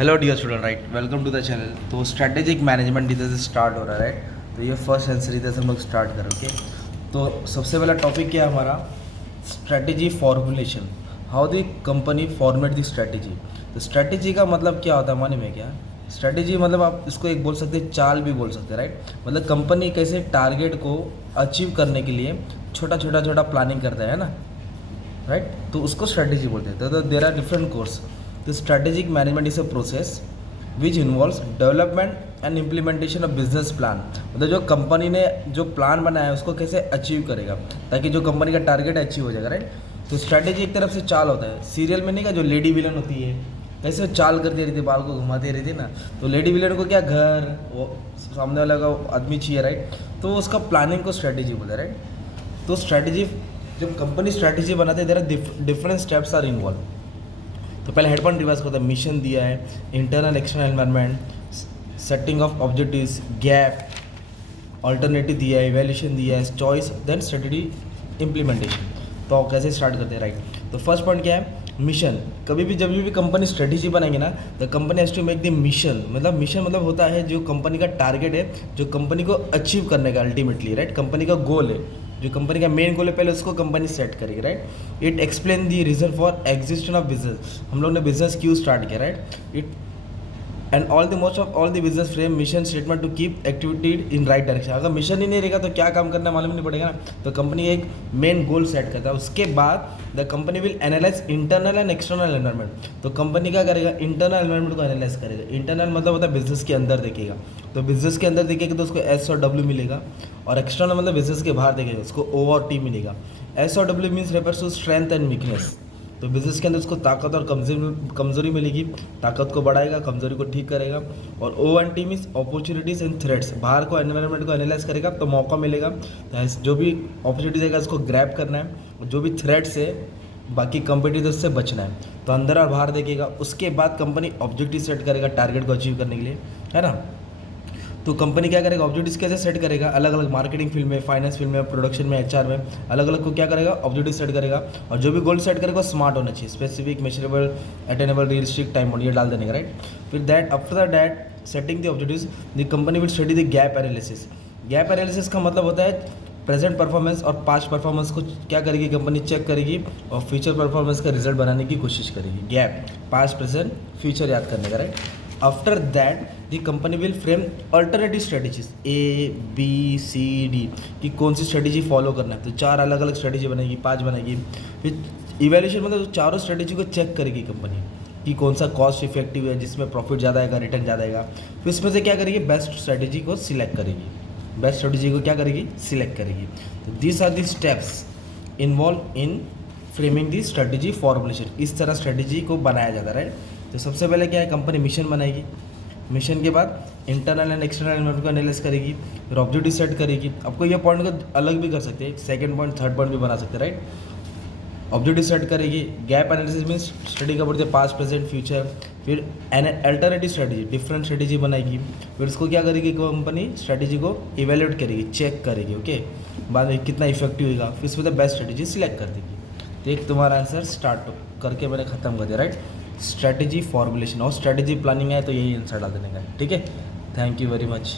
Hello dear student, right, welcome to the channel. तो strategic management इधर से start हो रहा है, राइट। तो ये फर्स्ट आंसर इधर से हम लोग स्टार्ट करें, ओके। तो सबसे पहला टॉपिक क्या है हमारा, strategy formulation. How the company format the strategy. तो स्ट्रैटेजी का मतलब क्या होता है मालूम है क्या? स्ट्रैटेजी मतलब आप इसको एक बोल सकते हैं, चाल भी बोल सकते हैं, राइट। मतलब कंपनी कैसे टारगेट को अचीव करने के लिए छोटा प्लानिंग करता है ना, राइट। तो उसको स्ट्रैटेजी बोलते हैं। तो देर आर डिफरेंट कोर्स। तो strategic management is a process which involves development and implementation of business plan. मतलब जो कंपनी ने जो प्लान बनाया है उसको कैसे अचीव करेगा ताकि जो कंपनी का टारगेट अचीव हो जाएगा, राइट। तो स्ट्रैटेजी एक तरफ से चाल होता है। सीरियल में नहीं का जो लेडी विलन होती है कैसे चाल करती रहती है, बाल को घुमाती रहती है ना। तो लेडी विलन को क्या, घर, वो सामने वाला का आदमी चाहिए, राइट। तो उसका प्लानिंग को स्ट्रैटेजी बोलते हैं, राइट। तो स्ट्रैटेजी, जब कंपनी स्ट्रैटेजी बनाते हैं there are different steps are involve. तो पहले हेड पॉइंट रिवाइज करते हैं। मिशन दिया है, internal external environment, setting of objectives, gap, alternative दिया है, इवैल्यूएशन दिया है, चॉइस, देन स्ट्रेटेजी इम्प्लीमेंटेशन। तो कैसे स्टार्ट करते हैं, राइट। तो फर्स्ट पॉइंट क्या है, मिशन। कभी भी जब भी कंपनी स्ट्रेटेजी बनाएंगे ना, the company has to make the mission. मतलब मिशन मतलब होता है जो कंपनी का टारगेट है, जो कंपनी को अचीव करने का अल्टीमेटली, राइट। कंपनी का गोल है, जो कंपनी का मेन गोल है, पहले उसको कंपनी सेट करेगी, right. It explain the reason for existence of business. हम लोग ने बिजनेस क्यों स्टार्ट किया, right. It and all the most of all the business frame mission statement to keep activity in right direction. अगर mission ही नहीं रहेगा तो क्या काम करना मालूम नहीं पड़ेगा ना। तो कंपनी एक मेन गोल सेट करता है। उसके बाद the company will analyse internal and external environment. तो कंपनी क्या करेगा, इंटरनल एनवायरनमेंट को एनालाइज करेगा। इंटरनल मतलब होता है बिजनेस के अंदर देखेगा। तो बिजनेस के अंदर देखेगा तो उसको एस और डब्ल्यू मिलेगा, और एक्सटर्नल मतलब बिजनेस के बाहर देखेगा उसको ओ और टी मिलेगा। एस और W means refers to strength and weakness. तो बिजनेस के अंदर उसको ताकत और कमजोरी मिलेगी। ताकत को बढ़ाएगा, कमजोरी को ठीक करेगा। और O and T means opportunities and threats. बाहर को एनवायरनमेंट को एनालाइज करेगा तो मौका मिलेगा, तो जो भी अपॉर्चुनिटीज आएगा उसको ग्रैब करना है, और जो भी थ्रेट्स है बाकी कंपटीटर्स से बचना है। तो अंदर और बाहर देखेगा। उसके बाद कंपनी ऑब्जेक्टिव सेट करेगा टारगेट को अचीव करने के लिए, है ना। तो कंपनी क्या करेगा, ऑब्जेक्टिव्स कैसे सेट करेगा, अलग अलग मार्केटिंग फील्ड में, फाइनेंस फील्ड में, प्रोडक्शन में, एचआर में, अलग अलग को क्या करेगा, ऑब्जेक्टिव सेट करेगा। और जो भी गोल सेट करेगा स्मार्ट होना चाहिए, specific, measurable, attainable, realistic, time bound, ये डाल देने का, राइट। फिर that after that setting the objectives the company will study the gap analysis. Gap analysis का मतलब होता है प्रेजेंट परफॉर्मेंस और पास्ट परफॉर्मेंस को क्या करेगी कंपनी, चेक करेगी, और फ्यूचर परफॉर्मेंस का रिजल्ट बनाने की कोशिश करेगी। गैप, पास्ट, प्रेजेंट, फ्यूचर याद करने का, right. After that the company will frame alternative strategies A B C D, कि कौन सी स्ट्रेटेजी फॉलो करना है। तो 4 अलग अलग स्ट्रेटेजी बनेगी, 5 बनेगी। फिर इवैल्यूएशन मतलब चारों स्ट्रेटेजी को चेक करेगी कंपनी कि कौन सा कॉस्ट इफेक्टिव है, जिसमें प्रॉफिट ज़्यादा आएगा, रिटर्न ज़्यादा आएगा। फिर इसमें से क्या करेगी, बेस्ट स्ट्रेटेजी को सिलेक्ट करेगी। बेस्ट स्ट्रेटेजी को क्या करेगी, सिलेक्ट करेगी। तो this are the steps involve in framing the strategy formulation. इस तरह स्ट्रेटेजी को बनाया जाता है, राइट। तो सबसे पहले क्या है, कंपनी मिशन बनाएगी। मिशन के बाद इंटरनल एंड एक्सटर्नल एनवायरनमेंट को एनालाइज करेगी, फिर ऑब्जेक्टिव सेट करेगी। आपको ये पॉइंट को अलग भी कर सकते हैं, सेकंड पॉइंट, थर्ड पॉइंट भी बना सकते हैं, राइट। ऑब्जेक्टिव सेट करेगी। गैप एनालिसिस मीन्स स्टडी का बोलते हैं पास्ट, प्रेजेंट, फ्यूचर। फिर an alternative strategy, different strategy बनाएगी। फिर उसको क्या करेगी कंपनी, स्ट्रेटेजी को इवेल्यूएट करेगी, चेक करेगी, ओके। बाद में कितना इफेक्टिव होगा, फिर उसमें बेस्ट स्ट्रेटेजी सिलेक्ट कर देगी। तो एक तुम्हारा आंसर स्टार्ट करके मैंने खत्म कर दिया, राइट। स्ट्रैटेजी फॉर्मुलेशन और स्ट्रैटेजी प्लानिंग है तो यही आंसर डाल देने का, ठीक है। Thank you very much.